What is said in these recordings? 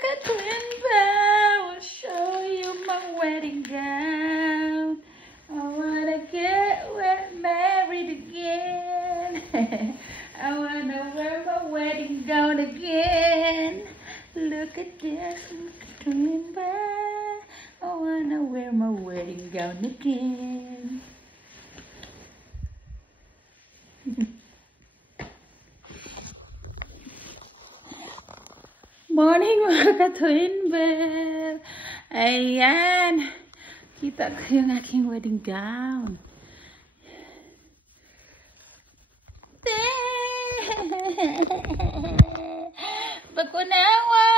like a twin bear. I'll show you my wedding gown. I wanna get married again. I wanna wear my wedding gown again. Look at this, twin bear. I wanna wear my wedding gown again. Morning mga ka-twin bear. Ayan. Kita ko yung aking wedding gown. Bakunawa.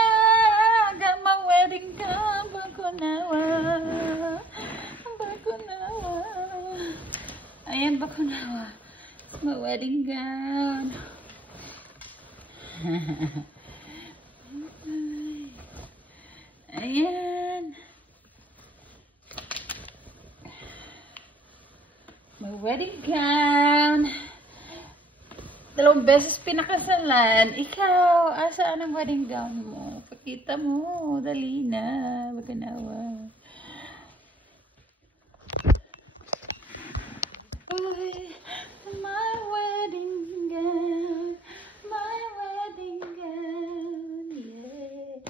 Gamang wedding gown. Bakunawa. Bakunawa. Ayan, bakunawa. It's my wedding gown. Ayan. My wedding gown. 2 beses pinakasalan. Ikaw, asaan ang wedding gown mo? Pakita mo. Dali na. Maganawa. Ay, my wedding gown. My wedding gown. Yeah.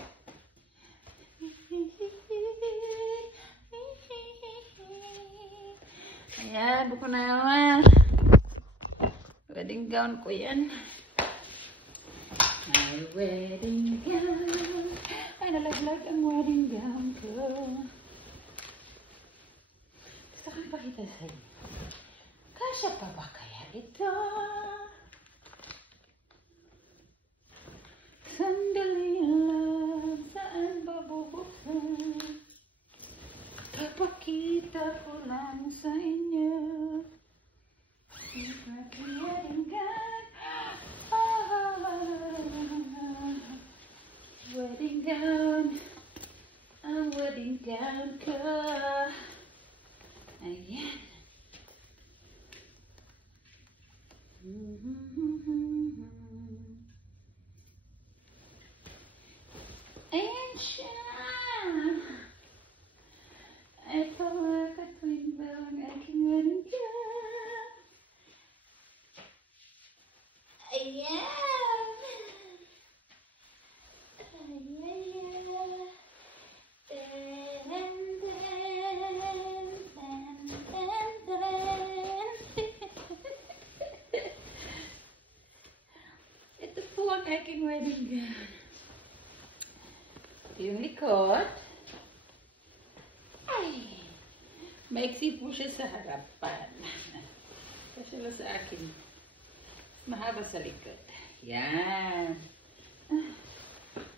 Ayan, buko na naman. Wedding gown ko yan. My wedding gown. Ay, nalaglag ang wedding gown ko. Gusto kong pakita sa'yo. Kasya pa ba kaya ito? Sandali lang, saan ba bubuksan? Papakita ko lang sa inyo. Wedding gown. Wedding gown. Ang wedding gown ko. Ayan. Ayan siya. Ito mga ka-twin bear ang aking wedding gown. Ayan. Ayan. Ten, ten, ten, ten, ten. Ito po ang aking wedding gown. Yung likod. Ay, maiksi po siya sa harapan. Kasi lang sa akin. Mahaba sa likod. Yan.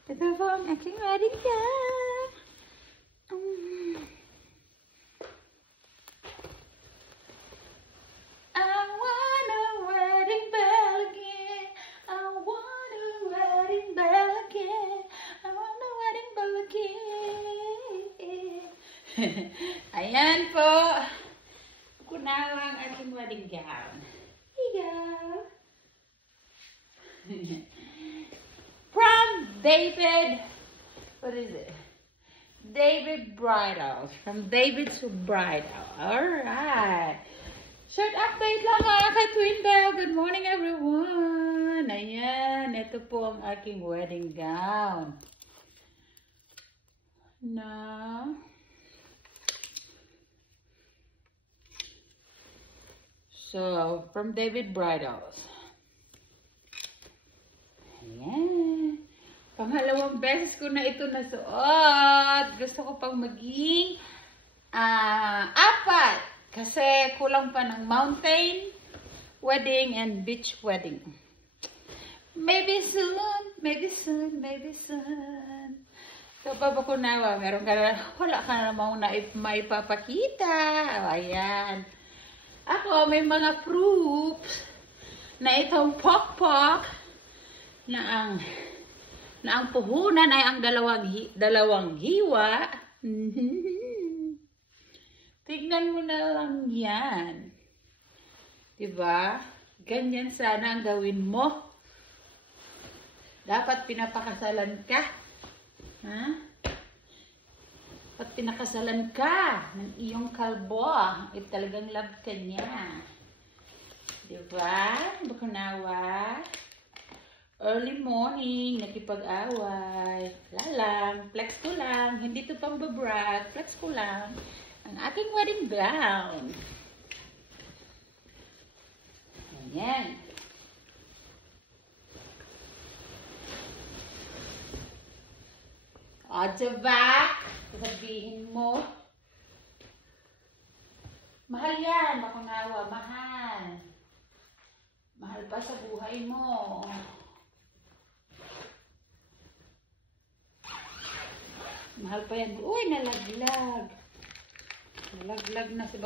Ito po ang aking wedding gown. I want a wedding bell again. I want a wedding bell again. I want a wedding bell again. Ayan po. Kunawa ang aking wedding gown. Here you go. From David, what is it? David Bridal. From David to Bridal. Alright. Short update lang mga ka-twin bear. Good morning everyone. Ayan, ito po ang aking wedding gown. Na so, from David Bridals. Ayan. Pangalawang beses ko na ito nasuot. Gusto ko pang maging 4. Kasi kulang pa ng mountain wedding and beach wedding. Maybe soon, maybe soon, maybe soon. So, babakunawa, meron ka na, wala ka na namang maipapakita. Ayan. Ako, may mga proofs na itong pokpok na ang puhunan ay ang dalawang hiwa. Tignan mo na lang yan. Diba? Ganyan sana ang gawin mo. Dapat pinapakasalan ka Ha? At pinakasalan ka ng iyong kalbo. Talagang love ka niya. Diba? Bakunawa. Early morning, nakipag-away. Lalang, flex ko lang. Hindi to pambabrag. Flex ko lang. Ang aking wedding gown. Ayan. O, diba? Sabihin mo. Mahal yan, Bakunawa. Mahal. Mahal pa sa buhay mo. Mahal pa yan. Uy, nalaglag. Nalaglag na si